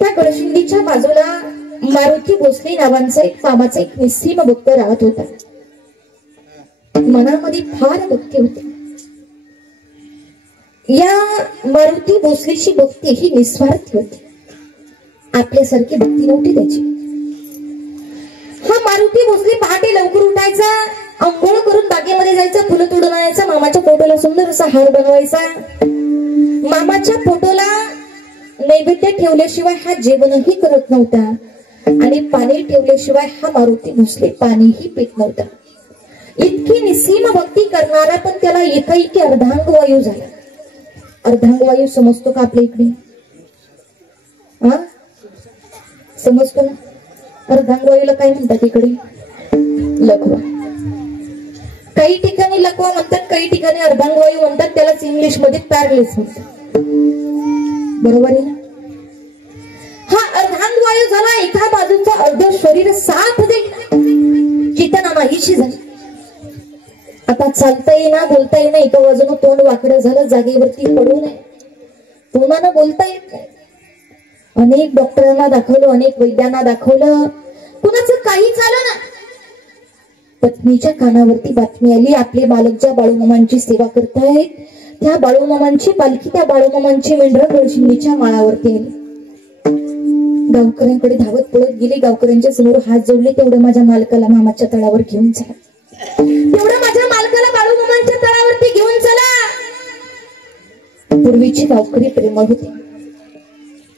त्या गडशिंगीच्या बाजूला मारुती भोसले नावांचा एक मामाचा एक निस्सीम भक्त राहत होता. मनामध्ये फार भक्ती होती. या मारुती भोसलेची भक्ती ही निस्वार्थी होती. आपल्यासारखी भक्ती नव्हती त्याची. हा मारुती भोसले पहाटे लवकर उठायचा, अंघोळ करून बागेमध्ये जायचा, फुलं तोडून आणायचा, मामाच्या फोटोला सुंदर असा हार बनवायचा. मामाच्या फोटोला नैवेद्य ठेवल्याशिवाय हा जेवणही करत नव्हता आणि पाणी ठेवल्याशिवाय हा मारुती भोसले पाणीही पित नव्हता. इतकी निस्सीम भक्ती करणारा पण त्याला एकाएकी अर्धांग वायू झाला. अर्धांग वायू समजतो का आपल्या इकडे? हा समजतो ना? अर्धांग वायूला काय म्हणतात इकडे? लकवा. काही ठिकाणी लकवा म्हणतात, काही ठिकाणी अर्धांग वायू म्हणतात. त्यालाच इंग्लिश मध्ये पॅरलिस म्हणतात. बरोबर आहे ना? हा अर्धांग वायू झाला. एका बाजूचा अर्ध शरीर साथ देईल चेतना नाहीशी झाली. आता चालता येईना, बोलता येईना. एका बाजूनं तोंड वाकडं झालं, जागेवरती पडू नये. तोंडानं बोलता येत नाही. अनेक डॉक्टरांना दाखवलं, अनेक वैद्यांना दाखवलं, कुणाचं काही झालं ना. पत्नीच्या कानावरती बातमी आली, आपले बालक ज्या बाळूमामांची सेवा करतायत त्या बाळूमामांची पालखी, त्या बाळूमामांची मेंढरं गडशिंगीच्या माळावरती आली. गावकऱ्यांकडे धावत पळत गेली, गावकऱ्यांच्या समोर हात जोडले. तेवढं माझ्या मालकाला मामाच्या तळावर घेऊन चला, तेवढं माझ्या मालकाला बाळूमामांच्या तळावरती घेऊन चला. पूर्वीचे गावकरी प्रेमळ होते.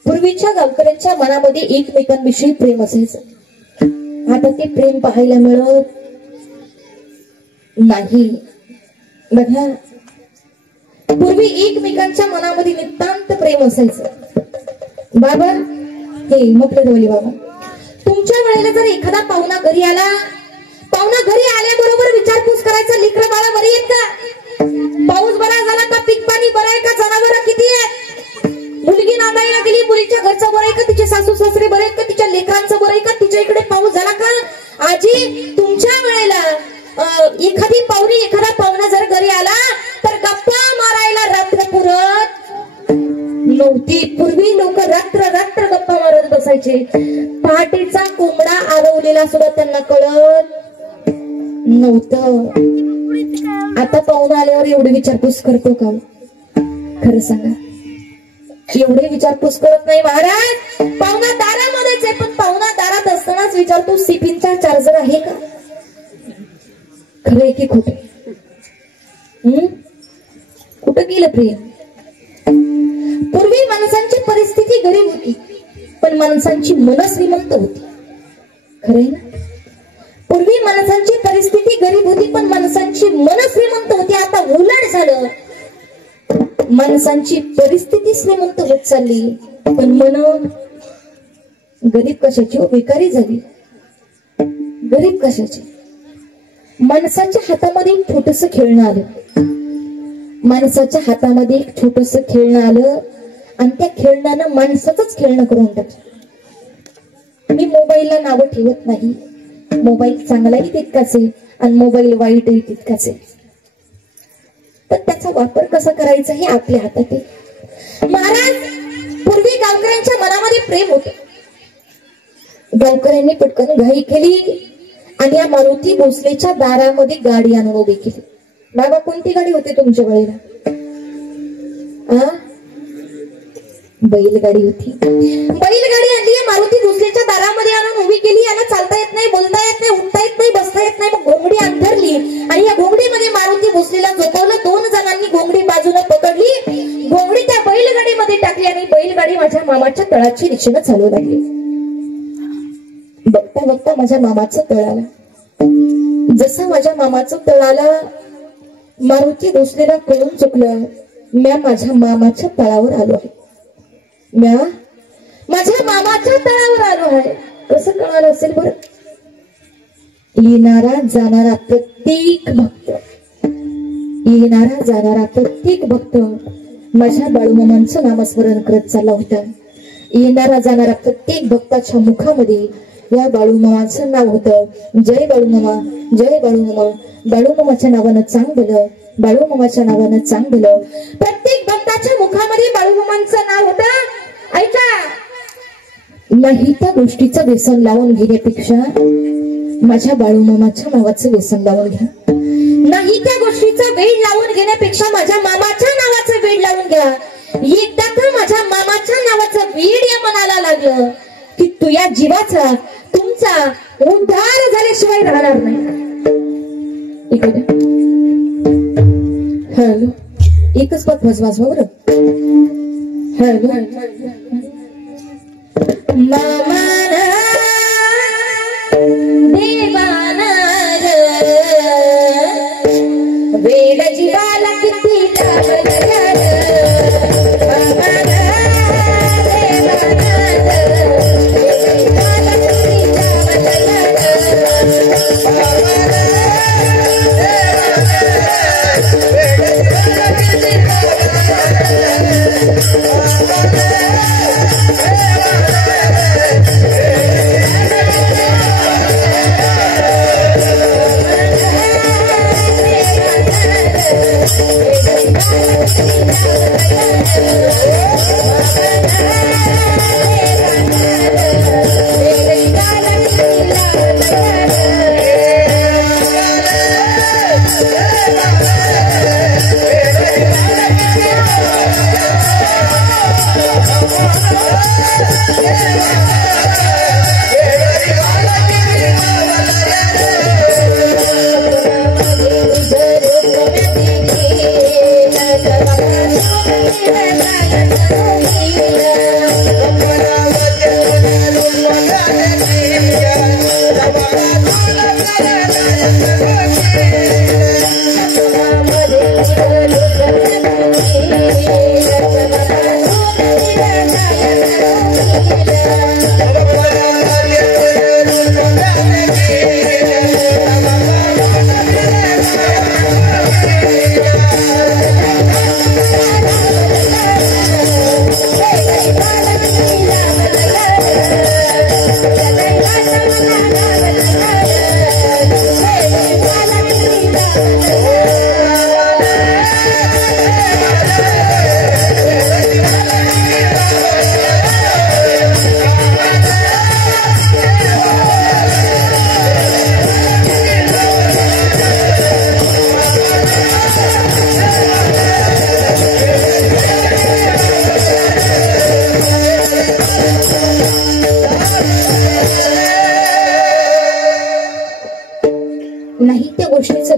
पूर्वीच्या गावकऱ्यांच्या मनामध्ये एकमेकांविषयी प्रेम असायचं. आता ते प्रेम पाहायला मिळत नाही. बघा, पूर्वी एकमेकांच्या मनामध्ये नितांत प्रेम असायचं. बाबा हे मफलरवाली बाबा, तुमच्या वेळेला जर एखादा पाहुणा घरी आला, पाहुणा घरी आल्याबरोबर विचारपूस करायचा, लेकरं बाळा बरी आहेत का, पाऊस बरा झाला का, पीक पाणी बरं आहे का, जनावरं किती आहेत, मुलगी नांदायला गेली, मुलीच्या घरचं बरं आहे का, तिचे सासू सासरे बरे आहेत का, तिच्या लेकरांचं बरं आहे का, तिच्या इकडे पाऊस झाला का. आजी तुमच्या वेळेला एखादी पाहुणी, एखादा पाहुणा जर घरी आला तर गप्पा मारायला रात्र पुरत नव्हती. पूर्वी लोक रात्र रात्र गप्पा मारत बसायचे. पहाटेचा कोंबडा आरवलेला सुद्धा त्यांना कळत नव्हतं. आता पाहुणा आल्यावर एवढी विचारपूस करतो का? खरं सांगा, एवढे विचारपूस करत नाही महाराज. पाहुणा दारामध्येच आहे, पण पाहुणा दारात असतानाच विचारतो सीपीनचा चार्जर आहे का. खरं की खोटे? कुठं गेलं प्रिय? पूर्वी माणसांची परिस्थिती गरीब होती, पण माणसांची मन श्रीमंत होती. खरंय ना? पूर्वी माणसांची परिस्थिती गरीब होती, पण माणसांची मन श्रीमंत होती. आता उलट झालं, माणसांची परिस्थिती श्रीमंत होत चालली, पण मन गरीब कशाची? भिकारी झाली. गरीब कशाची? माणसाच्या हातामध्ये एक छोटस खेळणं आलं. माणसाच्या हातामध्ये एक छोटस खेळणं आलं आणि त्या खेळण्यानं माणसाचंच खेळणं करून टाकलं. मी मोबाईलला नावं ठेवत नाही. मोबाईल चांगलाही तितकाच आहे आणि मोबाईल वाईटही तितकाच आहे. तर त्याचा वापर कसा करायचा हे आपल्या हातात आहे. महाराज, पूर्वी गावकऱ्यांच्या मनामध्ये प्रेम होते. गावकऱ्यांनी पटकन घाई केली आणि या मारुती भोसलेच्या दारामध्ये गाडी आणून उभी केली. बाबा, कोणती गाडी होती तुमच्या वेळेला? बैलगाडी होती. बैलगाडी आणली, मारुती भोसलेच्या दारामध्ये आणून उभी केली. याला चालता येत नाही, बोलता येत नाही, उठता येत नाही, बसता येत नाही. मग घोंगडी अंथरली आणि या घोंगडीमध्ये मारुती भोसलेला झोपवलं. 2 जणांनी घोंगडी बाजूला पकडली, घोंगडी त्या बैलगाडीमध्ये टाकली आणि बैलगाडी माझ्या मामाच्या तळाची दिशेनं चालू लागली. बघता बघता माझ्या मामाचं तळ आलं. जसं माझ्या मामाचं तळ आलं, मारुती भोसलेला कळून चुकलं, म्या माझ्या मामाच्या तळावर आलो आहे. म्या माझ्या मामाच्या तळावर आलो आहे. कसं कळालं असेल बरं? येणारा जाणारा प्रत्येक भक्त, येणारा जाणारा प्रत्येक भक्त माझ्या बाळूमामांचं नामस्मरण करत चालला होता. येणारा जाणारा प्रत्येक भक्ताच्या मुखामध्ये या बाळूमामाचं नाव होतं, जय बाळूमामा, जय बाळूमामा. बाळूमामाच्या नावानं चांग दिलं, बाळूमामाच्या नावानं चांग दिलं. प्रत्येक भक्ताच्या मुखामध्ये बाळूमामांचं नाव होतं. ऐका, नाही त्या गोष्टीचं व्यसन लावून घेण्यापेक्षा माझ्या बाळूमामाच्या नावाचं व्यसन लावून घ्या. नाही त्या गोष्टीचा वेळ लावून घेण्यापेक्षा माझ्या मामाच्या नावाचं वेळ लावून घ्या. एकदा का माझ्या मामाच्या नावाचं वेळ या मनाला लागलं की तू या जीवाचा तुमचा उद्धार झाल्याशिवाय राहणार नाही. हॅलो, एकच पद वाजवा बरं. हॅलो, मामाना देवाना वेड जीवाला किती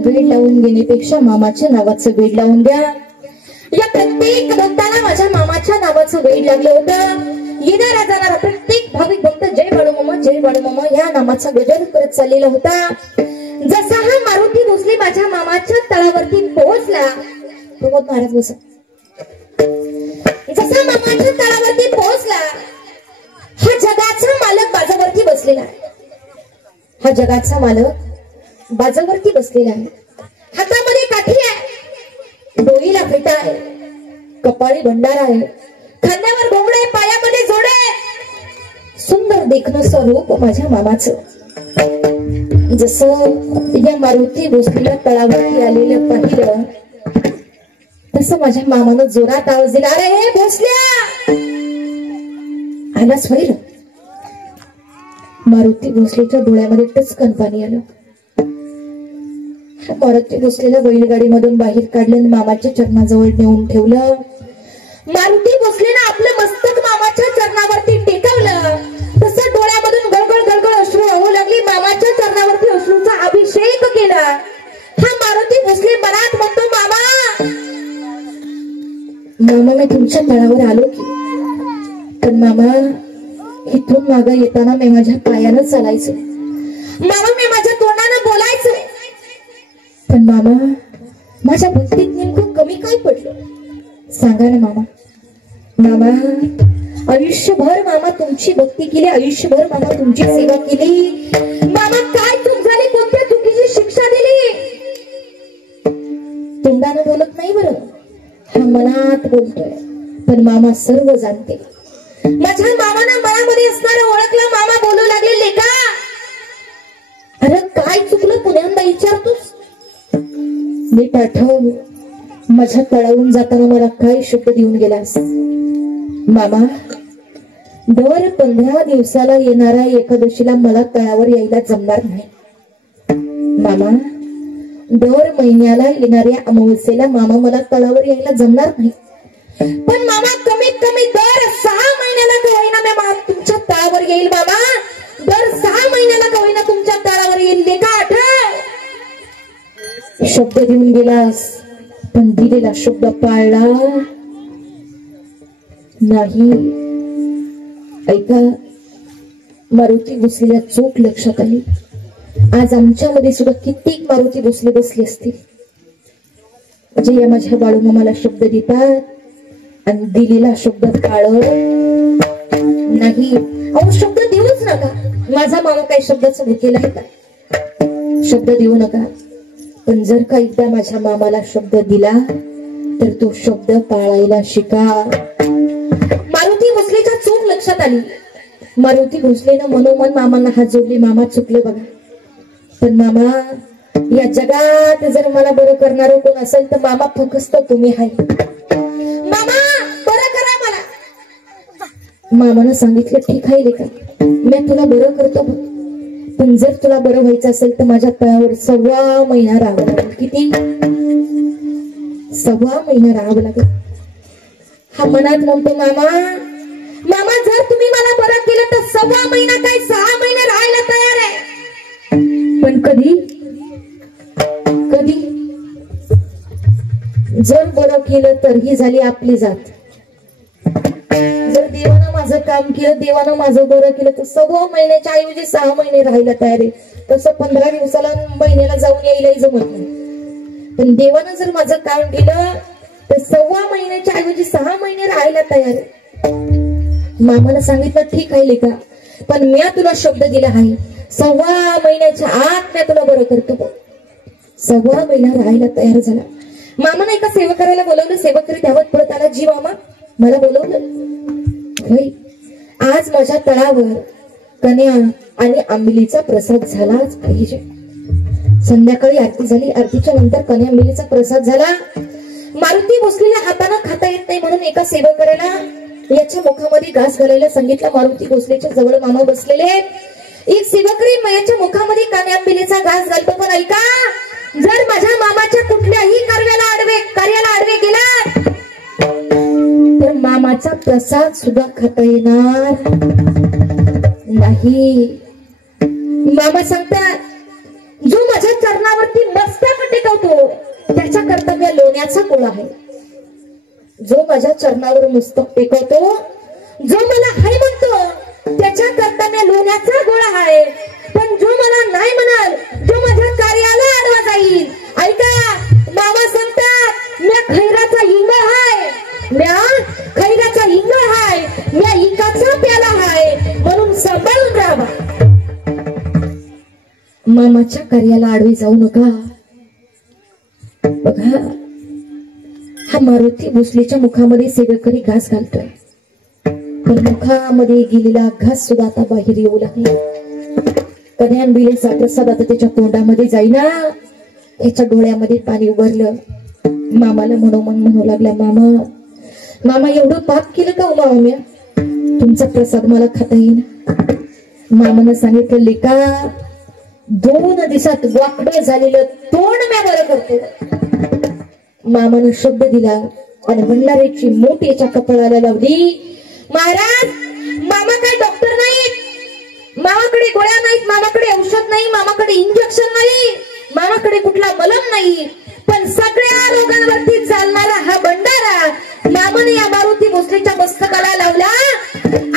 वेळ लावून घेण्यापेक्षा मामाच्या नावाचं वेळ लावून द्या. या प्रत्येक भक्ताला माझ्या मामाच्या नावाचं वेळ लागलं होतं. येणारा जाणारा प्रत्येक भाविक भक्त जय बाळूमामा या नामाचा गजर करत चाललेला होता. जसा हा मारुती भोसले माझ्या मामाच्या तळावरती पोहोचला, प्रमोद महाराज बसा, जसा मामाच्या तळावरती पोहोचला, हा जगाचा मालक बाजावरती बसलेला आहे. हा जगाचा मालक बाजावरती बसलेला आहे. हातामध्ये काठी आहे, डोईला फेटा आहे, कपाळी भंडारा आहे, खांद्यावर घोंगडे, पायामध्ये जोडे. सुंदर देखणं स्वरूप माझ्या मामाचं. जसं या मारुती भोसलेला तळावरती आलेलं पाहिलं तसं माझ्या मामानं जोरात आवाज दिला, अरे हे भोसल्या, आलाच होईल. मारुती भोसलेच्या डोळ्यामध्ये टचकन पाणी आलं. मारुती भोसलेला बैलगाडी मधून बाहेर काढलं आणि मामाच्या चरणाजवळ नेऊन ठेवलं. मारुती भोसलेनं आपलं मस्तक मामाच्या चरणावरती टेकवलं. तसं डोळ्यामधून गळगळ गळगळ अश्रू वाहू लागली. मामाच्या चरणावरती अश्रूचा अभिषेक केला. हा मारुती भोसले मनात म्हणतो, मामा मी तुमच्या तळावर आलो की, पण मामा इथून मागं येताना मी माझ्या पायानं चालायचं, मामा मी माझ्या तोंडानं बोलायचं, पण मामा माझ्या भक्तीत नेमकं कमी काय पडलं सांगा ना मामा. मामा आयुष्यभर मामा तुमची भक्ती केली, आयुष्यभर मामा तुमची सेवा केली. मामा काय चूक झाली, कोणत्या चुकीची शिक्षा दिली? तोंडानं बोलत नाही बरं, हा मनात बोलतोय. पण मामा सर्व जाणते. माझ्या मामानं मनामध्ये असणारं ओळखलं. मामा बोलू लागले, लेका अरे काय चुकलं पुण्यांदा विचारतोस? नीट आठव, माझ्या तळावून जाताना मला काय शब्द देऊन गेलास? मामा दर 15 दिवसाला येणाऱ्या एकादशीला मला तळावर यायला जमणार नाही मामा. दर महिन्याला येणाऱ्या अमावस्येला मामा मला तळावर यायला जमणार नाही. पण मामा कमीत कमी दर 6 महिन्याला का होईना मामा तुमच्या तळावर येईल. मामा दर 6 महिन्याला का होईना तुमच्या तळावर येईल. लेखा आठव. शब्द देऊन गेलास पण दिलेला शब्द पाळला नाही. ऐका, मारुती भोसलेला चूक लक्षात आली. आज आमच्यामध्ये सुद्धा कित्येक मारुती भोसले बसले असतील जे या माझ्या बाळूमामाला शब्द देतात आणि दिलेला शब्द पाळत नाही. अहो शब्द देऊच नका. माझा मामा काही शब्दाचा भुकेला आहे का? शब्द देऊ नका. पण जर का एकदा माझ्या मामाला शब्द दिला तर तो शब्द पाळायला शिका. मारुती भोसलेच्या चूक लक्षात आली. मारुती भोसलेनं मनोमन मामांना हात जोडले. मामा चुकले बघा. पण मामा या जगात जर मला बरं करणार कोण असेल तर मामा फक्त तुम्ही आहे. मामा बरं करा मला. मामानं सांगितलं ठीक आहे लेका मी तुला बरं करतो. पण जर तुला बरं व्हायचं असेल तर माझ्या तळावर 1.25 महिना राहावं लागेल. किती? 1.25 महिना राहावं लागेल. हा मनात म्हणतो मामा मामा जर तुम्ही मला बरं केलं तर 1.25 महिना काय 6 महिने राहायला तयार आहे. पण कधी कधी जर बरं केलं तर ही झाली आपली जात. जर देवानं माझं काम केलं देवानं माझं बरं केलं तर 1.25 महिन्याच्या ऐवजी 6 महिने राहायला तयार आहे. तसं 15 दिवसाला महिन्याला जाऊन यायलाही जमत नाही. पण देवानं जर माझं काम केलं तर 1.25 महिन्याच्या ऐवजी 6 महिने राहायला तयार आहे. मामानं सांगितलं ठीक आहे लेका पण मी तुला शब्द दिला आहे 1.25 महिन्याच्या आत मी तुला बरं करतो. 1.25 महिना राहायला तयार झाला. मामानं एका सेवकाला बोलवलं. सेवकरी धावत पळत आला. जी मामा मला बोलवलं. आज माझ्या तळावर कन्या आणि आंबिलीचा प्रसाद झालाच पाहिजे. संध्याकाळी आरती झाली. आरतीच्या नंतर कन्या आंबिलीचा प्रसाद झाला. मारुती भोसलेला हाताने खाता येत नाही म्हणून एका सेवकाला याच्या मुखामध्ये घास घालायला सांगितलं. मारुती भोसलेच्या जवळ मामा बसलेले आहेत. एक सेवकरी याच्या मुखामध्ये कन्या आंबिलीचा घास घालतो. पण ऐका जर माझ्या मामाच्या कुठल्याही कार्याला आडवे गेला तर मामाचा प्रसाद सुद्धा खाता येणार नाही. मामा सांगतात जो माझ्या चरणावरती मस्तक टेकवतो त्याच्या कर्तव्य लोण्याचा गोळा आहे. जो माझ्या चरणावर मस्तक टेकवतो जो मला हाय म्हणतो त्याच्या कर्तव्य लोण्याचा गोळा आहे. पण जो मला नाही म्हणाल जो माझ्या कार्याला आडवा जाईल. ऐका मामा सांगतात म्या खैराचा हिंग हाय. म्या खैराचा हिंग हाय. म्या हिंगाचा प्याला हाय म्हणून सांभाळून राहावा. मामाच्या कार्याला आडवे जाऊ नका. बघा हा मारुती भोसलेच्या मुखामध्ये सेवकरी घास घालतोय. पण मुखामध्ये गेलेला घास सुद्धा आता बाहेर येऊ लागला. कन्या आंबिलीचा प्रसाद आता त्याच्या तोंडामध्ये जाईना. त्याच्या डोळ्यामध्ये पाणी उभरलं. मामाला मनोमन म्हणू लागला मामा मामा एवढं पाप केलं का मामा तुमचा प्रसाद मला खाता येईल. मामानं सांगितलं लेका 2 दिवसात वाकडं झालेलं तोंड मी बरं करतो. मामानं शब्द दिला आणि भंडारीची मोठी याच्या कपाळाला लावली. महाराज मामा काय डॉक्टर नाहीत. मामाकडे गोळ्या नाहीत. मामाकडे औषध नाही. मामाकडे इंजेक्शन नाही. मामाकडे कुठला मलम नाही. पण सगळ्या रोगांवरती चालणारा हा भंडारा मामाने या मारुती भोसलेच्या मस्तकाला लावला.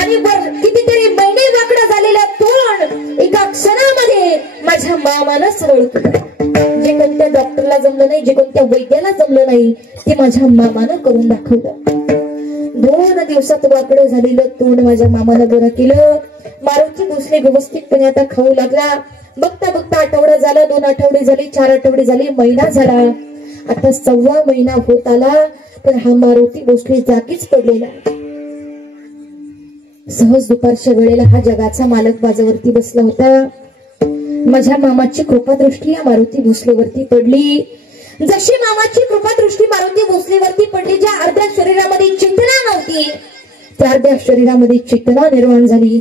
आणि कितीतरी महिने वाकडं झालेला तोंड एका क्षणामध्ये माझ्या मामानं सरळ केलं. जे कोणत्या डॉक्टरला जमलं नाही जे कोणत्या वैद्याला जमलं नाही ते माझ्या मामानं करून दाखवलं. 2 दिवसात वाकडं झालेलं तोंड माझ्या मामानं बरं केलं. मारुती भोसले व्यवस्थितपणे आता खाऊ लागला. बघता बघता आठवडा झाला. 2 आठवडे झाले. 4 आठवडे झाले. महिना झाला. आता 1.25 महिना होत आला. पण हा मारुती भोसले जागीच पडलेला. सहज दुपारच्या वेळेला हा जगाचा मालक बाजावरती बसला होता. माझ्या मामाची कृपादृष्टी या मारुती भोसलेवरती पडली. जशी मामाची कृपादृष्टी मारुती भोसलेवरती पडली ज्या अर्ध्या शरीरामध्ये चेतना नव्हती त्या शरीरामध्ये चेतना निर्माण झाली.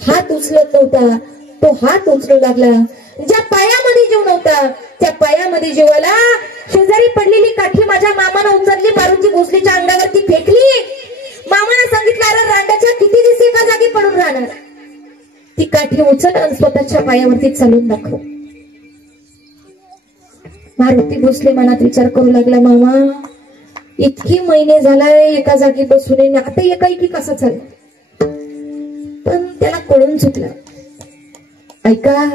हात उचलत नव्हता, तो हात उचलू लागला. ज्या पायामध्ये जीव नव्हता त्या पायामध्ये जीवाला शेजारी पडलेली काठी माझ्या मामानं उचलली, मारुती भोसलेच्या अंगावरती फेकली. मामानं सांगितलं, अरे रांडाच्या किती दिवस एका जागी पडून राहणार, ती काठी उचल आणि स्वतःच्या पायावरती चालून दाखव. मारुती भोसले मनात विचार करू लागला, मामा इतकी महिने झालाय एका जागी बसून, आता एकाएकी कसा चालला. पण त्याला कळून चुकलं. ऐका,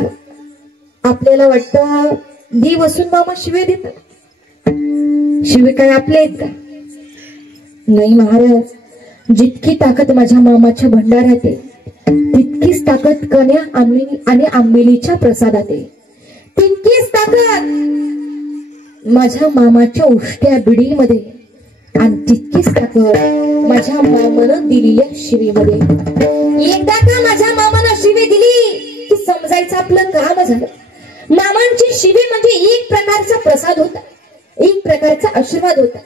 आपल्याला वाटतं देव असून मामा शिवे देतात, शिवे काय आपले आहेत का? नाही महाराज, जितकी ताकद माझ्या मामाच्या भंडाऱ्यात आहे तितकीच ताकद कन्या आणि आंबिलीच्या प्रसादात आहे. तितकीच ताकद माझ्या मामाच्या उष्ट्या बिडीमध्ये आणि तितकीच ताकद माझ्या मामानं दिलेल्या शिवीमध्ये. एकदा का माझ्या मामानं शिवी दिली की समजायचं आपलं काम झालं. मामांची शिवी म्हणजे एक प्रकारचा प्रसाद होता, एक प्रकारचा आशीर्वाद होता.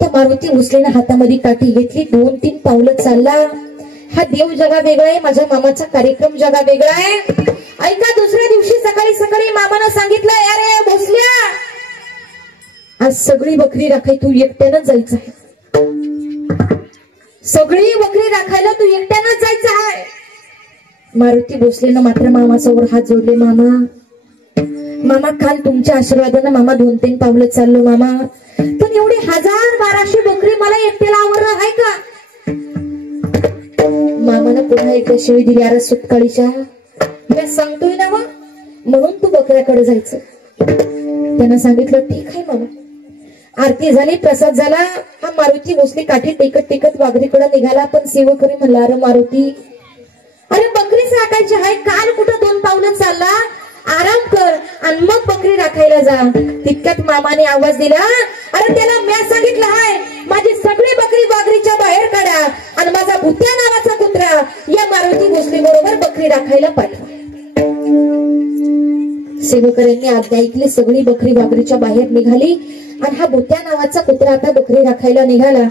त्या मारुती भोसलेनं हातामध्ये काठी घेतली, 2-3 पावलं चालला. हा देव जगा वेगळा आहे, माझ्या मामाचा कार्यक्रम जगा वेगळा आहे. ऐका, दुसऱ्या दिवशी सकाळी सकाळी मामानं सांगितलं, अरे भोसल्या, आज सगळी बकरी राखाय तू एकट्यानंच जायचं आहे. सगळी बकरी राखायला तू एकट्यानंच जायचं आहे. मारुती भोसलेनं मात्र मामासमोर हात जोडले. मामा काल तुमच्या आशीर्वादानं मामा 2-3 पावलं चाललो मामा, पण एवढी 1000-1200 बकरी मला एकट्याला आवडलं आहे का? मामानं पुन्हा एकदा शिवी दिली, अरे सुटकाळीच्या, मी सांगतोय ना म्हणून तू बकऱ्याकडे जायचं. त्यानं सांगितलं, ठीक आहे मामा. आरती झाली, प्रसाद झाला. हा मारुती भोसले काठी टेकत टेकत वाघरीकडे निघाला. पण सेवकरी म्हणला, अरे मारुती, अरे बकरी राखायची आहे, काल कुठं 2 पावलं चालला, आराम कर आणि मग बकरी राखायला जा. तितक्यात मामाने आवाज दिला, अरे त्याला मी सांगितलं आहे, माझी सगळी बकरी वाघरीच्या बाहेर काढा आणि माझा भुत्या नावाचा कुत्रा या मारुती भोसले बरोबर बकरी राखायला पाठवा. सेवकऱ्यांनी आज्ञा ऐकली, सगळी बकरी वाघरीच्या बाहेर निघाली आणि हा भुत्या नावाचा कुत्रा आता बकरी राखायला निघाला.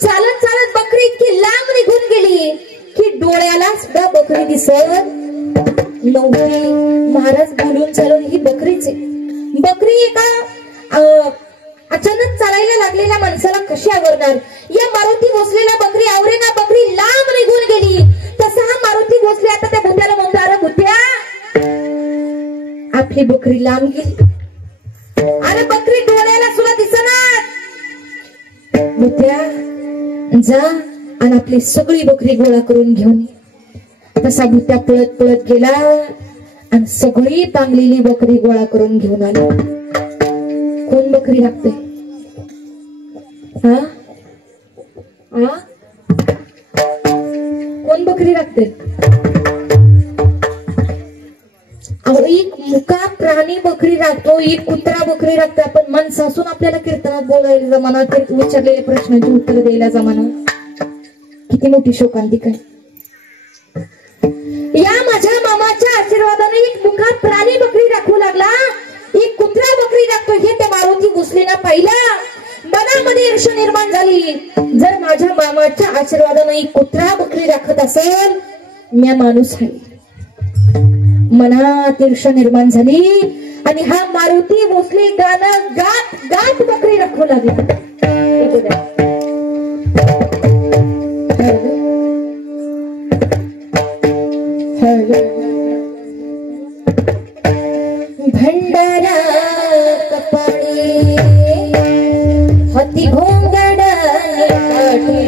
चालत चालत बकरी इतकी लांब निघून गेली की डोळ्याला सुद्धा बकरी दिसत नव्हती. महाराज बोलून चालून ही बकरीच आहे. बकरी एका अचानक चालायला लागलेल्या माणसाला कशी आवरणार? या मारुती भोसलेला बकरी आवरेना, बकरी लांब निघून गेली. तसा हा मारुती भोसले आता त्या भुत्याला म्हणतो, अरे भुत्या, आपली बकरी लांब गेली, अरे बकरी डोळ्याला सुद्धा दिसणार. भुत्या, जा आणि आपली सगळी बकरी गोळा करून घेऊन ये. तसा भुत्या पळत पळत गेला आणि सगळी पांगलेली बकरी गोळा करून घेऊन आली. कोण बकरी राखते? कोण बकरी राखते? एक मुका प्राणी बकरी राखतो, एक कुत्रा बकरी राखतो. आपण मन सासून आपल्याला कीर्तनात बोलायला जमाना, विचारलेले प्रश्नांची उत्तर द्यायला जमाना. किती मोठी शोकांतिका आहे. या माझ्या मामाच्या आशीर्वादाने एक मुका प्राणी बकरी राखू लागला, एक कुत्रा बकरी राखतो. हे त्या मारुती भोसलेला पाहिलं, मनामध्ये ईर्ष्या निर्माण झाली. जर माझ्या मामाच्या आशीर्वादाने एक कुत्रा बकरी राखत असेल, मी माणूस आहे. मनात ईर्ष्या निर्माण झाली आणि हा मारुती भोसले गाणं गात गात बकरी राखू लागला. भंडारा कपाळी हाती घोंगडा काठी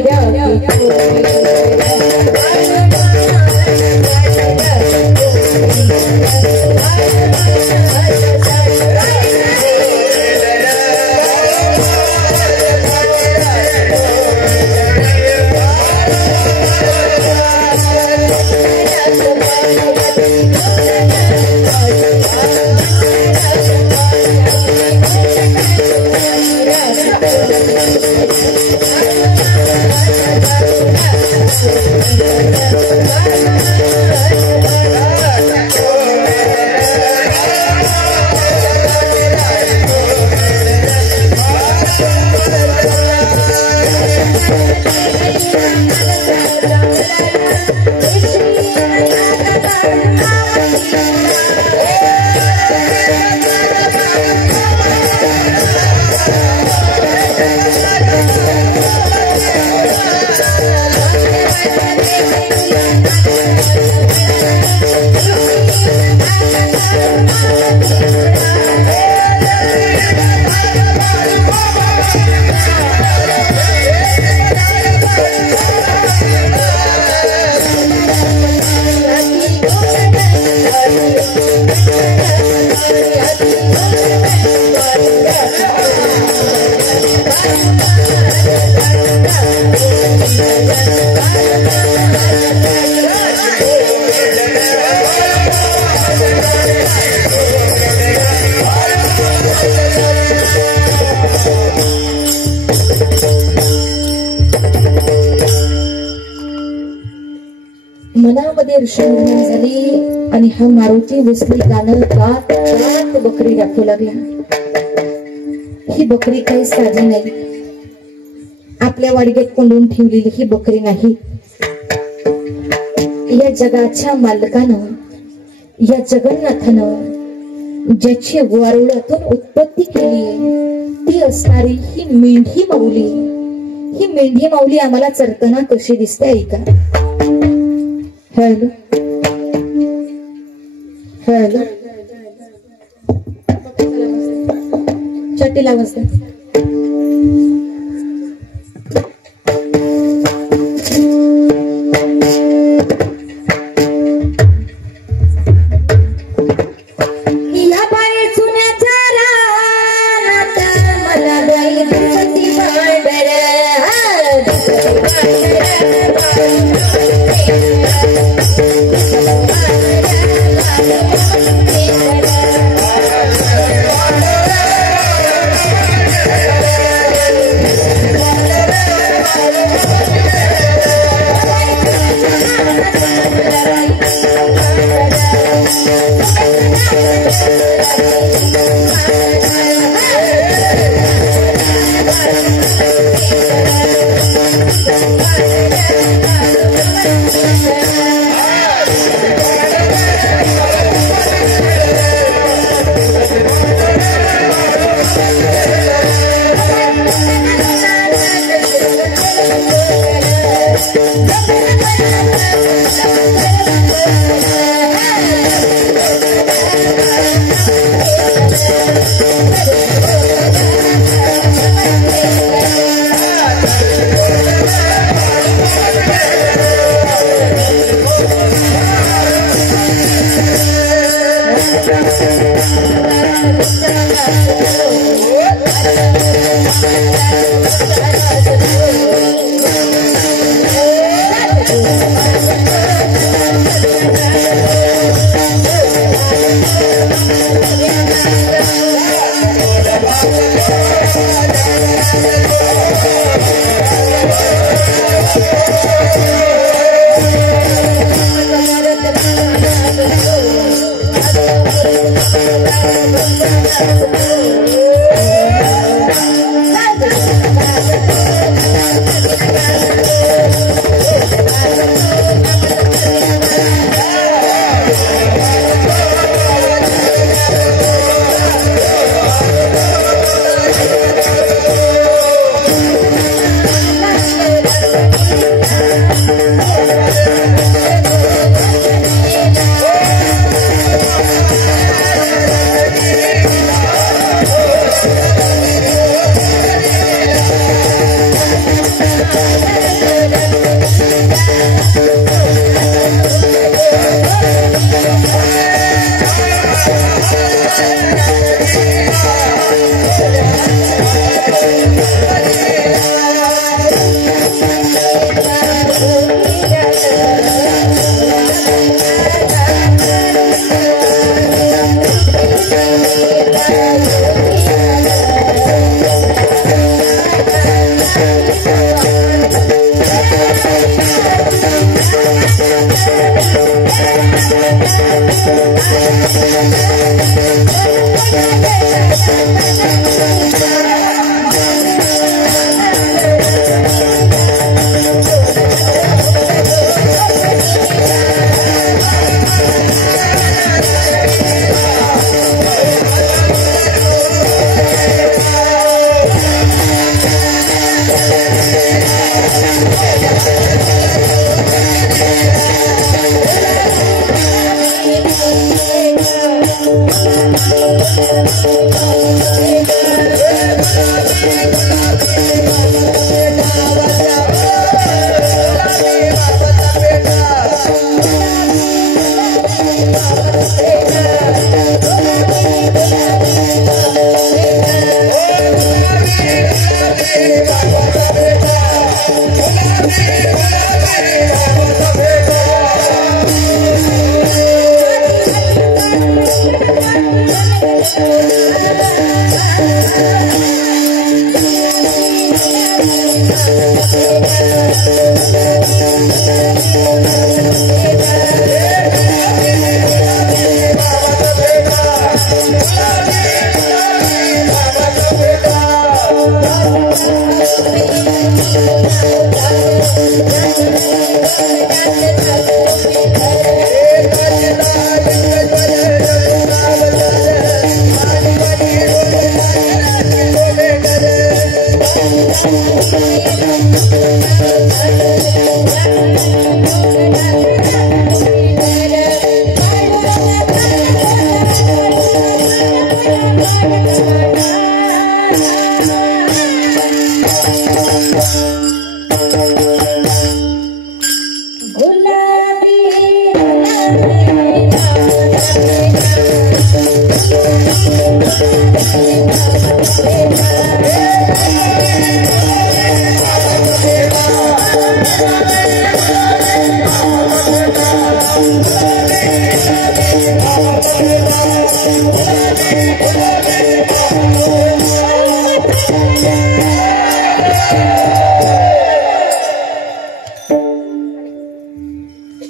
मनामध्ये ऋषी निर्माण झाली आणि हा मारुती भोसले गाणं गात गात बकरी दाखवू लागला. ही बकरी काही साधी नाही, आपल्या वाडग्यात कोंडून ठेवलेली ही बकरी नाही. या जगाच्या मालकानं, या जगन्नाथानं ज्याची वारुळातून उत्पत्ती केली ती असणारी ही मेंढी माऊली. ही मेंढी माऊली आम्हाला चरताना कशी दिसते ऐका. हॅलो हॅलो चटीला वाजता Thank you.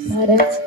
महाराज